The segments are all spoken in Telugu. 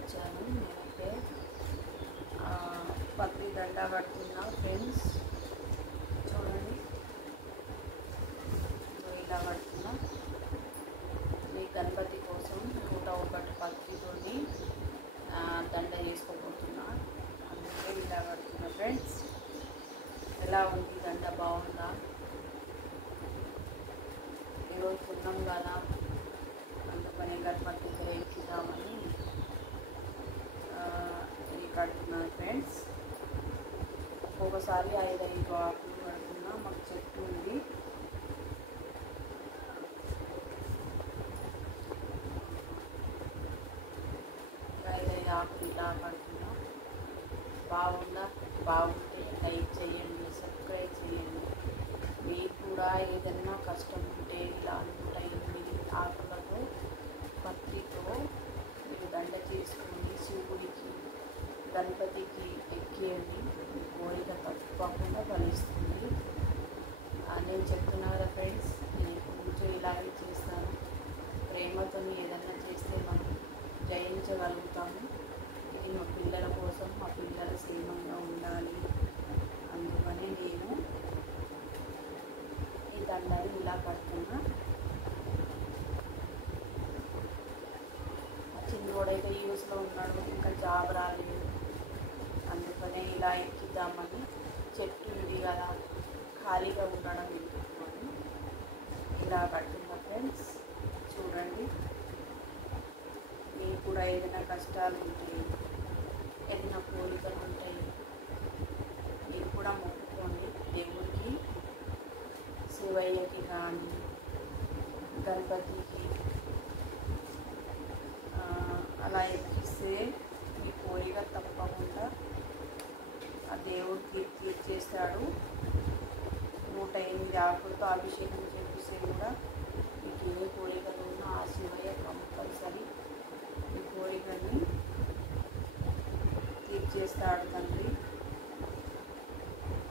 వచ్చాను. నేనైతే పత్రి దండ కడుతున్నా ఫ్రెండ్స్. చూడండి, ఇలా కడుతున్నా. ఈ గణపతి కోసం 101 పత్రితోని దండ చేసుకోబోతున్నా. అందుకే ఇలా కడుతున్నా ఫ్రెండ్స్. ఎలా ఉంది దండ? బాగుందా? ఈరోజు ఉన్నాం కదా, అందుకని గణపతి దగ్గర ఎక్కిద్దామని ఇది కడుతున్నాను ఫ్రెండ్స్. ఒక్కొక్కసారి 5 ఆకులు కడుతున్నా. మాకు చెట్టు ఉంది. ఆకులు ఇలా కడుతున్నా. బాగుందా? బాగుంటే లైక్ చేయండి, సబ్స్క్రైబ్ చేయండి. మీకు కూడా ఏదైనా కష్టం ఉంటే ఇలా 108 ఆకులతో పత్రితో మీరు దండ చేసుకొని శివుడికి గణపతికి ఎక్కేయండి. మీ కోరిక తప్పకుండా ఫలిస్తుంది. నేను చెప్తున్నా కదా ఫ్రెండ్స్, నేను ఎప్పటి నుంచో ఇలాగే చేస్తాను. ప్రేమతో ఏదైనా చేస్తే మనం జయించగలుగుతాము. ఇది మా పిల్లల కోసం, మా పిల్లల క్షేమంగా ఉండాలి. అందుకని నేను ఈ దండాన్ని ఇలా కడుతున్నా. చిన్నోడైతే యూస్లో ఉన్నాడు, ఇంకా జాబ్ రాలేదు. అందుకనే ఇలా ఎక్కిద్దామని. చెట్టు ఉంది కదా, ఖాళీగా ఉండడం ఎందుకు ఇలా కడుతున్నా ఫ్రెండ్స్. చూడండి, మీకు కూడా ఏదైనా కష్టాలు ఉంటాయి, ఏదైనా కోరికలు ఉంటాయి, మీరు కూడా మొక్కుకోండి దేవుడికి, శివయ్యకి కానీ గణపతికి. అలా ఎక్కిస్తే మీ కోరిక తప్పకుండా ఆ దేవుడు తీర్చేస్తాడు. 108 ఆకులతో అభిషేకం చేపిస్తే కూడా మీకు ఏ కోరికలు ఉన్నా ఆ శివయ్య కంపల్సరీ మీ కోరికని తీర్చేస్తాడు తండ్రి.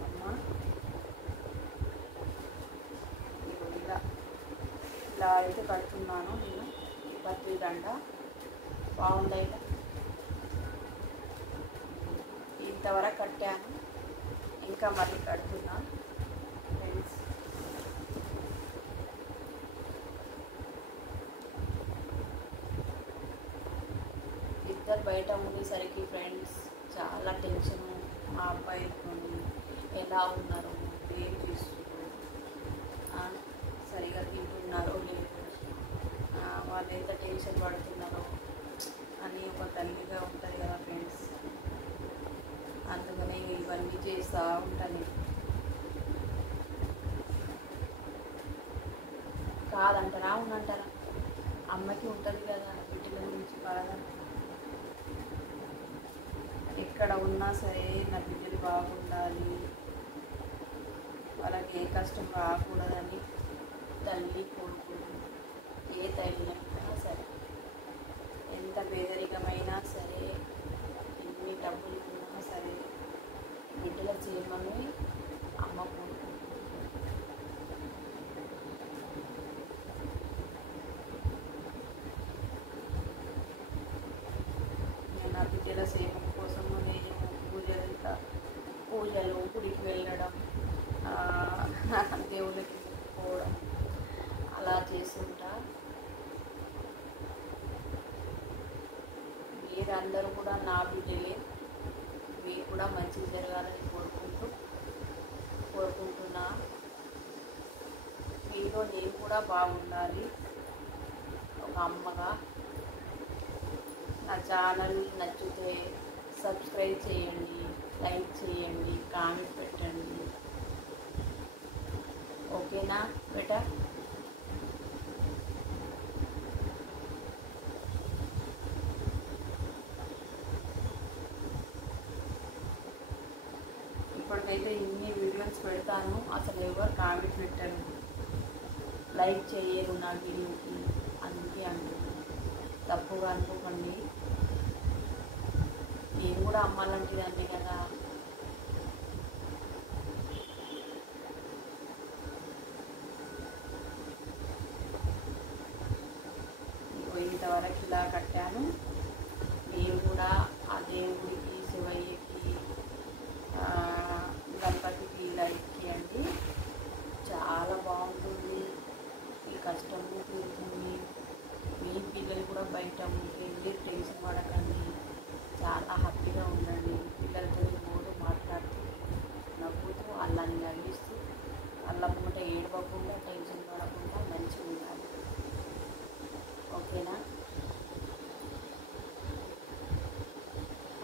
అమ్మ, ఇలా అయితే కడుతున్నాను నేను ఈ పత్రి దండ. బాగుందైతే ఇంతవరకు కట్టాను, ఇంకా మళ్ళీ కడుతున్నా ఫ్రెండ్స్. ఇద్దరు బయట ఉండేసరికి ఫ్రెండ్స్ చాలా టెన్షన్. మా అబ్బాయితో ఎలా ఉన్నారు, ఏం చేస్తున్నారు, సరిగా తింటున్నారో లేదు, వాళ్ళు ఎంత టెన్షన్ పడుతున్నారో అని ఒక తల్లిగా ఉంటుంది కదా ఫ్రెండ్స్. అందుకనే ఇవన్నీ చేస్తూ ఉంటాను. కాదంటారా? అవునంటారా? అమ్మకి ఉంటుంది కదా బిడ్డల గురించి బాగా. ఎక్కడ ఉన్నా సరే నా బిడ్డలు బాగుండాలి, వాళ్ళకి ఏ కష్టం రాకూడదని తల్లి కోరుకుంటుంది. ఏ తల్లి అయినా సరే, ఎంత పేదరికమైనా సరే, ఎన్ని డబ్బులు ఉన్నా సరే, బిడ్డల క్షేమమే అమ్మ కోరుకుంటుంది. నేను నా బిడ్డల క్షేమం కోసము నేను పూజలు గుడికి వెళ్ళడం, దేవుళ్ళకి పోవడం అలా చేస్తుంటా. మీరందరూ కూడా నా బిడ్డలే, మీరు కూడా మంచిగా జరగాలని కోరుకుంటున్నా. మీలో నేను కూడా బాగుండాలి ఒక అమ్మగా. నా ఛానల్ నచ్చితే సబ్స్క్రైబ్ చేయండి, లైక్ చేయండి, కామెంట్ పెట్టండి. ఓకేనా బేటా? ఇప్పటికైతే ఇన్ని వీడియోస్ పెడతాను, అసలు ఎవరు కామెంట్ పెట్టరు, లైక్ చేయరు నా వీడియోకి. అందుకే తప్పుగా అనుకోకండి. నేను కూడా అమ్మాలంటిదండి కదా. ఇంతవరకు ఇలా కట్టాను. మీరు కూడా ఆ దేవుడికి శివయ్యకి గణపతికి ఇలా ఎక్కియండి, చాలా బాగుంటుంది. మీ కష్టము తీరుతుంది. మీ పిల్లలు కూడా బయట ఉంటే టెన్షన్ పడకండి, చాలా హ్యాపీగా ఉండండి. పిల్లలతో రోజు మాట్లాడుతూ నవ్వుతూ అల్లాన్ని నవ్విస్తూ అల్ల ముంగట ఏడవకుండా టెన్షన్ పడకుండా మంచిగా ఉండాలి. ఓకేనా?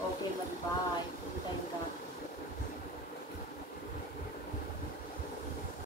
ఓకే మరి బాయ్.